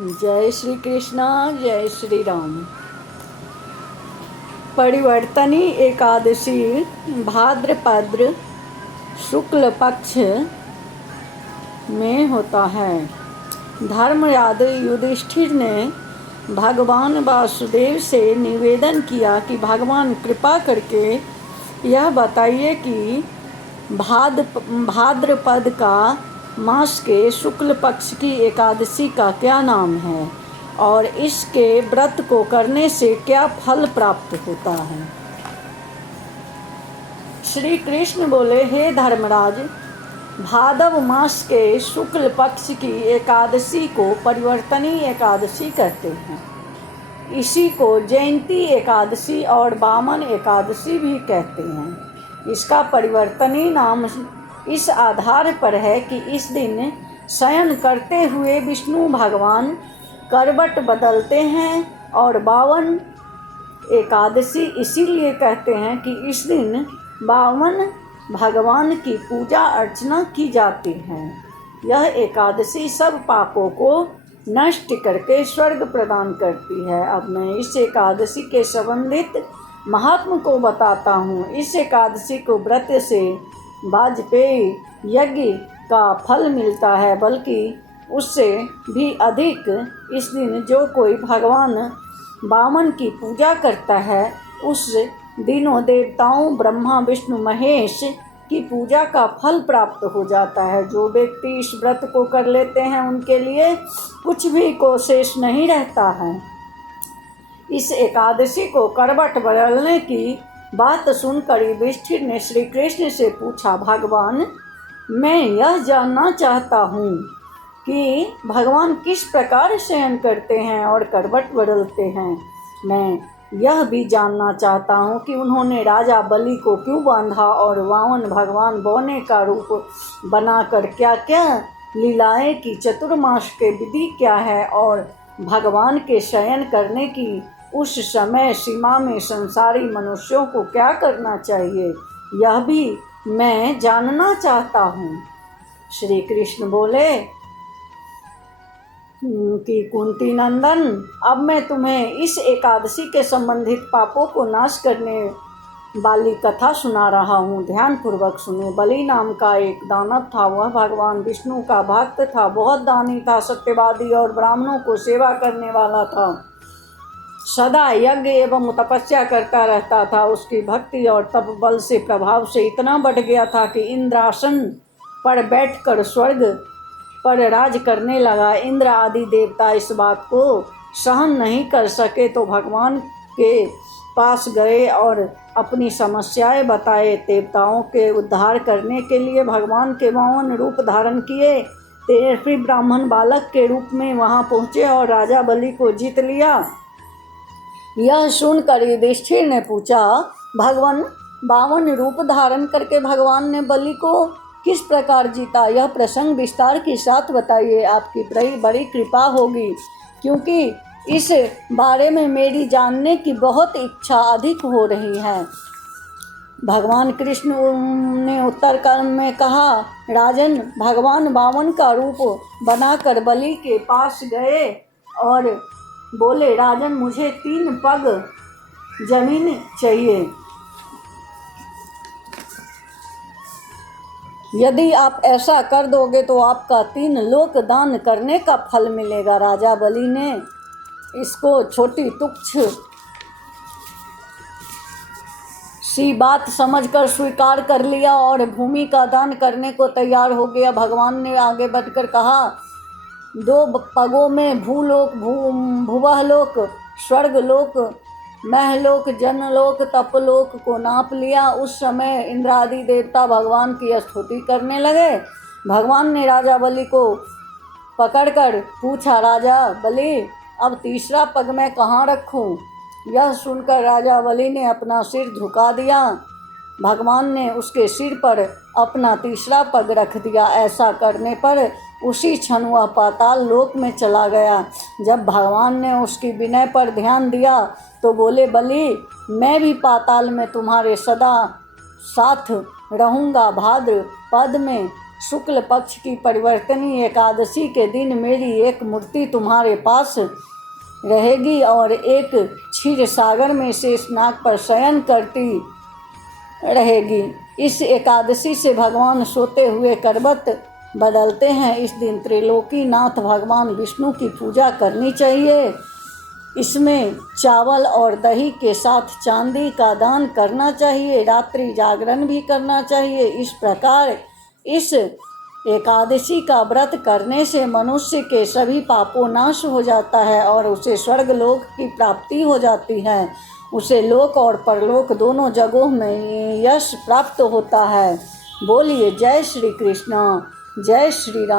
जय श्री कृष्णा, जय श्री राम। परिवर्तनी एकादशी भाद्रपद शुक्ल पक्ष में होता है। धर्मराज युधिष्ठिर ने भगवान वासुदेव से निवेदन किया कि भगवान कृपा करके यह बताइए कि भाद्रपद का मास के शुक्ल पक्ष की एकादशी का क्या नाम है और इसके व्रत को करने से क्या फल प्राप्त होता है। श्री कृष्ण बोले, हे धर्मराज, भादव मास के शुक्ल पक्ष की एकादशी को परिवर्तनी एकादशी कहते हैं। इसी को जयंती एकादशी और वामन एकादशी भी कहते हैं। इसका परिवर्तनी नाम इस आधार पर है कि इस दिन शयन करते हुए विष्णु भगवान करवट बदलते हैं और वामन एकादशी इसीलिए कहते हैं कि इस दिन वामन भगवान की पूजा अर्चना की जाती है। यह एकादशी सब पापों को नष्ट करके स्वर्ग प्रदान करती है। अब मैं इस एकादशी के संबंधित महात्म को बताता हूँ। इस एकादशी को व्रत से वाजपेयी यज्ञ का फल मिलता है, बल्कि उससे भी अधिक। इस दिन जो कोई भगवान वामन की पूजा करता है, उस दिनों देवताओं ब्रह्मा विष्णु महेश की पूजा का फल प्राप्त हो जाता है। जो व्यक्ति इस व्रत को कर लेते हैं, उनके लिए कुछ भी को शेष नहीं रहता है। इस एकादशी को करवट बदलने की बात सुनकर युधिष्ठिर ने श्री कृष्ण से पूछा, भगवान, मैं यह जानना चाहता हूँ कि भगवान किस प्रकार शयन करते हैं और करवट बदलते हैं। मैं यह भी जानना चाहता हूँ कि उन्होंने राजा बलि को क्यों बांधा और वामन भगवान बौने का रूप बनाकर क्या क्या लीलाएं की। चतुर्मास के विधि क्या है और भगवान के शयन करने की उस समय सीमा में संसारी मनुष्यों को क्या करना चाहिए, यह भी मैं जानना चाहता हूँ। श्री कृष्ण बोले कि कुंती नंदन, अब मैं तुम्हें इस एकादशी के संबंधित पापों को नाश करने वाली कथा सुना रहा हूँ। ध्यान पूर्वक सुने। बलि नाम का एक दानव था। वह भगवान विष्णु का भक्त था, बहुत दानी था, सत्यवादी और ब्राह्मणों को सेवा करने वाला था। सदा यज्ञ एवं तपस्या करता रहता था। उसकी भक्ति और तप बल से प्रभाव से इतना बढ़ गया था कि इंद्रासन पर बैठकर स्वर्ग पर राज करने लगा। इंद्र आदि देवता इस बात को सहन नहीं कर सके तो भगवान के पास गए और अपनी समस्याएं बताए। देवताओं के उद्धार करने के लिए भगवान के वामन रूप धारण किए। तेजस्वी ब्राह्मण बालक के रूप में वहां पहुंचे और राजा बलि को जीत लिया। यह सुनकर युधिष्ठिर ने पूछा, भगवान वामन रूप धारण करके भगवान ने बलि को किस प्रकार जीता, यह प्रसंग विस्तार के साथ बताइए। आपकी बड़ी कृपा होगी, क्योंकि इस बारे में मेरी जानने की बहुत इच्छा अधिक हो रही है। भगवान कृष्ण ने उत्तर काल में कहा, राजन, भगवान वामन का रूप बनाकर बलि के पास गए और बोले, राजन, मुझे 3 पग जमीन चाहिए। यदि आप ऐसा कर दोगे तो आपका 3 लोक दान करने का फल मिलेगा। राजा बलि ने इसको छोटी तुच्छ सी बात समझकर स्वीकार कर लिया और भूमि का दान करने को तैयार हो गया। भगवान ने आगे बढ़कर कहा, 2 पगों में भूलोक, भुवहलोक, स्वर्गलोक, महलोक, जनलोक, तपलोक को नाप लिया। उस समय इंद्रादि देवता भगवान की स्तुति करने लगे। भगवान ने राजा बलि को पकड़कर पूछा, राजा बलि, अब तीसरा पग मैं कहाँ रखूं? यह सुनकर राजा बलि ने अपना सिर झुका दिया। भगवान ने उसके सिर पर अपना तीसरा पग रख दिया। ऐसा करने पर उसी क्षण वह पाताल लोक में चला गया। जब भगवान ने उसकी विनय पर ध्यान दिया तो बोले, बलि, मैं भी पाताल में तुम्हारे सदा साथ रहूँगा। भाद्रपद में शुक्ल पक्ष की परिवर्तनी एकादशी के दिन मेरी एक मूर्ति तुम्हारे पास रहेगी और एक क्षीर सागर में शेषनाग पर शयन करती रहेगी। इस एकादशी से भगवान सोते हुए करवट बदलते हैं। इस दिन त्रिलोकी नाथ भगवान विष्णु की पूजा करनी चाहिए। इसमें चावल और दही के साथ चांदी का दान करना चाहिए। रात्रि जागरण भी करना चाहिए। इस प्रकार इस एकादशी का व्रत करने से मनुष्य के सभी पापों नाश हो जाता है और उसे स्वर्ग लोक की प्राप्ति हो जाती है। उसे लोक और परलोक दोनों जगहों में यश प्राप्त होता है। बोलिए जय श्री कृष्ण, जय श्री राम।